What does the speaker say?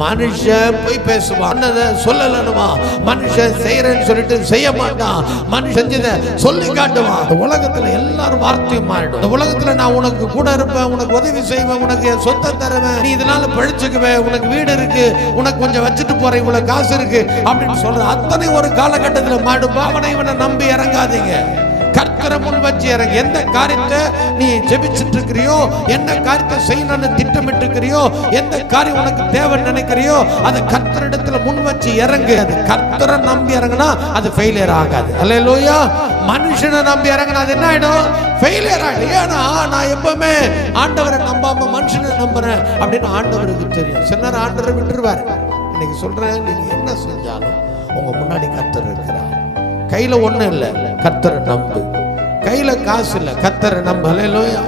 மனுஷன் போய் பேசுவான், சொல்லலனுமா, மனுஷன் செய்யறேன்னு சொல்லிட்டு செய்ய மாட்டான், மனுஷன் செஞ்சதை சொல்லி காட்டுவான். இந்த உலகத்துல எல்லாரும் வார்த்தையும் மாறிடும். இந்த உலகத்துல நான் உனக்கு கூட இருப்பேன், உனக்கு உதவி செய்வேன், உனக்கு சொத்தை தருவேன், நீ இதனால பழிச்சுக்குவேன், உனக்கு வீடு இருக்கு, உனக்கு கொஞ்சம் வச்சுட்டு போறேன், இவ்வளவு காசு இருக்கு அப்படின்னு சொல்ற அத்தனை ஒரு காலகட்டத்தில் மாடும். அவனை இவனை நம்பி இறங்காதீங்க. கர்த்தரை முன் வச்சு இறங்க. எந்த காரியத்தை நீ ஜெபிச்சுட்டு இருக்கிறியோ, என்ன காரியத்தை செய்யணும்னு திட்டமிட்டு இருக்கிறியோ, எந்த காரியம் உனக்கு தேவைன்னு நினைக்கிறியோ அதை கர்த்தரிடத்துல முன் வச்சு இறங்கு. அது கர்த்தரை நம்பி இறங்கினா அது ஃபெயிலியர் ஆகாது. அல்லேலூயா. மனுஷனை நம்பி இறங்கினா அது என்ன ஆயிடும்? ஃபெயிலியர் ஆயிடும். ஏன்னா நான் எப்பவுமே ஆண்டவரை நம்பாம மனுஷனை நம்புறேன் அப்படின்னு ஆண்டவருக்கு தெரியும். சில நேரம் ஆண்டவரை விட்டுருவாரு. இன்னைக்கு சொல்றேன், நீங்க என்ன செஞ்சாலும் உங்க முன்னாடி கர்த்தர் இருக்கிறார். கையில ஒண்ணு இல்லை, கர்த்தரை நம்பு. கையில காசு இல்லை, கர்த்தரை நம்பு. அல்லேலூயா.